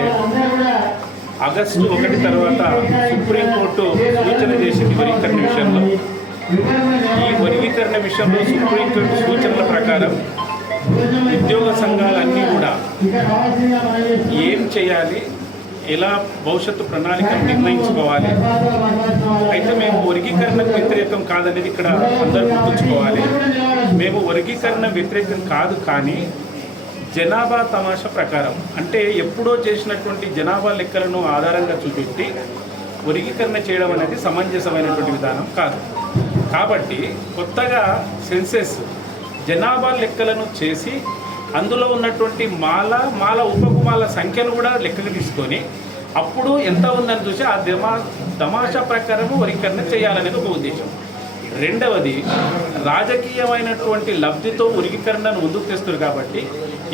ఆగస్టు 1 తర్వాత సుప్రీంకోర్టు సూచన చేసింది వర్గీకరణ విషయంలో. ఈ వర్గీకరణ విషయంలో సుప్రీంకోర్టు సూచనల ప్రకారం ఉద్యోగ సంఘాలన్నీ కూడా ఏం చేయాలి, ఎలా భవిష్యత్తు ప్రణాళికను నిర్ణయించుకోవాలి. అయితే మేము వర్గీకరణకు వ్యతిరేకం కాదనేది ఇక్కడ అందరూ గుర్తుంచుకోవాలి. మేము వర్గీకరణ వ్యతిరేకం కాదు, కానీ జనాభా తమాషా ప్రకారం అంటే ఎప్పుడో చేసినటువంటి జనాభా లెక్కలను ఆధారంగా చూపెట్టి వర్గీకరణ చేయడం అనేది సమంజసమైనటువంటి విధానం కాదు. కాబట్టి కొత్తగా సెన్సెస్ జనాభా లెక్కలను చేసి అందులో ఉన్నటువంటి మాల ఉపకుమాల సంఖ్యను కూడా లెక్కకు తీసుకొని అప్పుడు ఎంత ఉందని చూసి ఆ తమాషా ప్రకారము వర్గీకరణ చేయాలనేది ఒక ఉద్దేశం. రెండవది, రాజకీయమైనటువంటి లబ్ధితో వర్గీకరణను ముందుకు తెస్తున్నారు కాబట్టి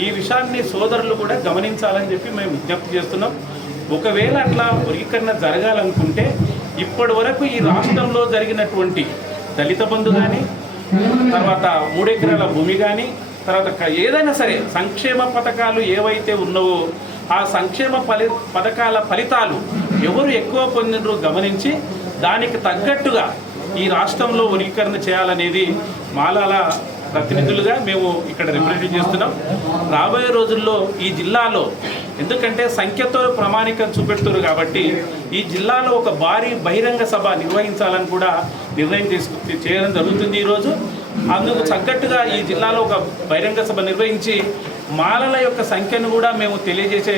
ఈ విషయాన్ని సోదరులు కూడా గమనించాలని చెప్పి మేము విజ్ఞప్తి చేస్తున్నాం. ఒకవేళ అట్లా వర్గీకరణ జరగాలనుకుంటే ఇప్పటి వరకు ఈ రాష్ట్రంలో జరిగినటువంటి దళిత బంధు కానీ, తర్వాత 3 ఎకరాల భూమి కానీ, తర్వాత ఏదైనా సరే సంక్షేమ పథకాలు ఏవైతే ఉన్నావో ఆ సంక్షేమ పథకాల ఫలితాలు ఎవరు ఎక్కువ పొందినరో గమనించి దానికి తగ్గట్టుగా ఈ రాష్ట్రంలో వర్గీకరణ చేయాలనేది మాలాల ప్రతినిధులుగా మేము ఇక్కడ రిప్రజెంట్ చేస్తున్నాం. రాబోయే రోజుల్లో ఈ జిల్లాలో, ఎందుకంటే సంఖ్యతో ప్రామాణికం చూపెడుతున్నారు కాబట్టి ఈ జిల్లాలో ఒక భారీ బహిరంగ సభ నిర్వహించాలని కూడా నిర్ణయం చేయడం జరుగుతుంది ఈరోజు. అందుకు తగ్గట్టుగా ఈ జిల్లాలో ఒక బహిరంగ సభ నిర్వహించి మాలల యొక్క సంఖ్యను కూడా మేము తెలియజేసే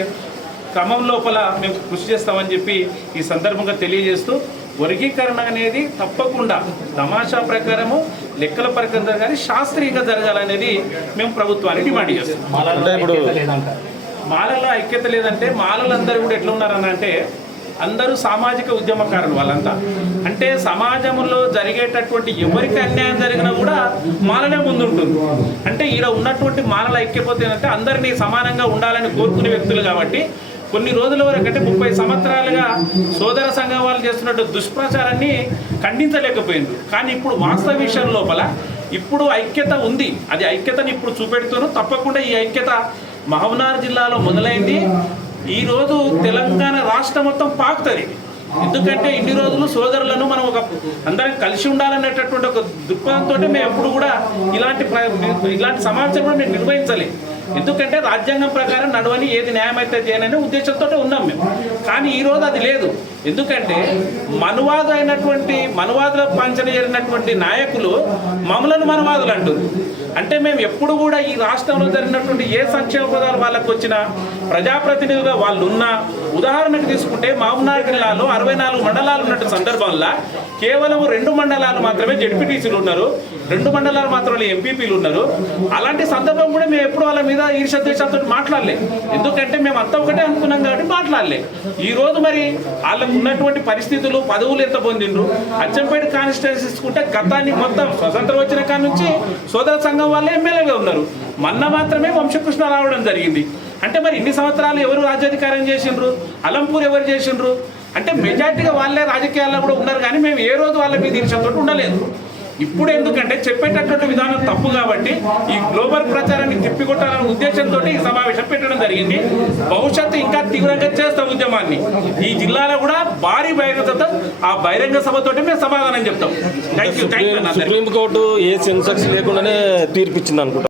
క్రమం లోపల మేము కృషి చేస్తామని చెప్పి ఈ సందర్భంగా తెలియజేస్తూ, వర్గీకరణ అనేది తప్పకుండా తమాషా ప్రకారము లెక్కల ప్రకారం కానీ శాస్త్రీయంగా జరగాలనేది మేము ప్రభుత్వాన్ని డిమాండ్ చేస్తాం. మాలల ఐక్యత లేదంటే మాలలందరూ కూడా ఎట్లా ఉన్నారని అంటే అందరూ సామాజిక ఉద్యమకారులు వాళ్ళంతా. అంటే సమాజంలో జరిగేటటువంటి ఎవరికి అన్యాయం జరిగినా కూడా మాలనే ముందుంటుంది. అంటే ఈడ ఉన్నటువంటి మాలల ఐక్యపోతే అంటే అందరినీ సమానంగా ఉండాలని కోరుకునే వ్యక్తులు కాబట్టి కొన్ని రోజుల వరకు అంటే 30 సంవత్సరాలుగా సోదర సంఘం వాళ్ళు చేస్తున్నట్టు దుష్ప్రచారాన్ని ఖండించలేకపోయింది. కానీ ఇప్పుడు వాస్తవ విషయం లోపల ఇప్పుడు ఐక్యత ఉంది. అది ఐక్యతని ఇప్పుడు చూపెడుతున్నారు. తప్పకుండా ఈ ఐక్యత మహబూబ్నగర్ జిల్లాలో మొదలైంది. ఈరోజు తెలంగాణ రాష్ట్రం మొత్తం పాకుతుంది. ఎందుకంటే ఇన్ని రోజులు సోదరులను మనం అందరం కలిసి ఉండాలనేటటువంటి ఒక దృక్పథంతో మేము ఎప్పుడు కూడా ఇలాంటి సమావేశం కూడా మేము నిర్వహించాలి. ఎందుకంటే రాజ్యాంగం ప్రకారం నడవని ఏది న్యాయం అయితే చేయననే ఉద్దేశంతో ఉన్నాం మేము. కానీ ఈరోజు అది లేదు. ఎందుకంటే మనువాదుల పంచన చేరినటువంటి నాయకులు మమ్మలను మనువాదులు అంటుంది. అంటే మేము ఎప్పుడు కూడా ఈ రాష్ట్రంలో జరిగినటువంటి ఏ సంక్షేమ పదాలు వాళ్ళకు వచ్చినా ప్రజాప్రతినిధులుగా వాళ్ళు ఉన్నా, ఉదాహరణకు తీసుకుంటే మహబూబ్నగర్ జిల్లాలో 64 మండలాలు ఉన్నట్టు సందర్భంలో కేవలం 2 మండలాలు మాత్రమే జెడ్పీటీసీలు ఉన్నారు, 2 మండలాలు మాత్రమే ఎంపీపీలు ఉన్నారు. అలాంటి సందర్భం కూడా మేము ఎప్పుడు వాళ్ళ మీద ఈర్ష్యద్వేషాలతో మాట్లాడలే. ఎందుకంటే మేము అంతా ఒకటే అనుకున్నాం కాబట్టి మాట్లాడలే. ఈరోజు మరి వాళ్ళకు ఉన్నటువంటి పరిస్థితులు, పదవులు ఎంత పొందిండ్రు. అచ్చంపేట కాన్స్టిట్యున్సీ తీసుకుంటే గతాన్ని మొత్తం స్వతంత్రం వచ్చిన కాడి నుంచి సోదర సంఘం వాళ్ళే ఎమ్మెల్యేగా ఉన్నారు. మొన్న మాత్రమే వంశకృష్ణ రావడం జరిగింది. అంటే మరి ఇన్ని సంవత్సరాలు ఎవరు రాజ్యాధికారం చేసిండ్రు? అలంపూర్ ఎవరు చేసిండ్రు? అంటే మెజార్టీగా వాళ్ళే రాజకీయాల్లో కూడా ఉన్నారు. కానీ మేము ఏ రోజు వాళ్ళ మీద ఈర్ష్యతో ఉండలేదు. ఇప్పుడు ఎందుకంటే చెప్పేటటువంటి విధానం తప్పు కాబట్టి ఈ గ్లోబల్ ప్రచారాన్ని తిప్పికొట్టాలనే ఉద్దేశంతో ఈ సమావేశం పెట్టడం జరిగింది. భవిష్యత్తు ఇంకా తీవ్రంగా చేస్తాం ఉద్యమాన్ని. ఈ జిల్లాలో కూడా భారీ బహిరంగతతో ఆ బహిరంగ సభతోటి మేము సమాధానం చెప్తాం. Thank you. సుప్రీంకోర్టు ఏ సెన్సెక్స్ లేకుండానే తీర్పిచ్చింది అనుకుంటా.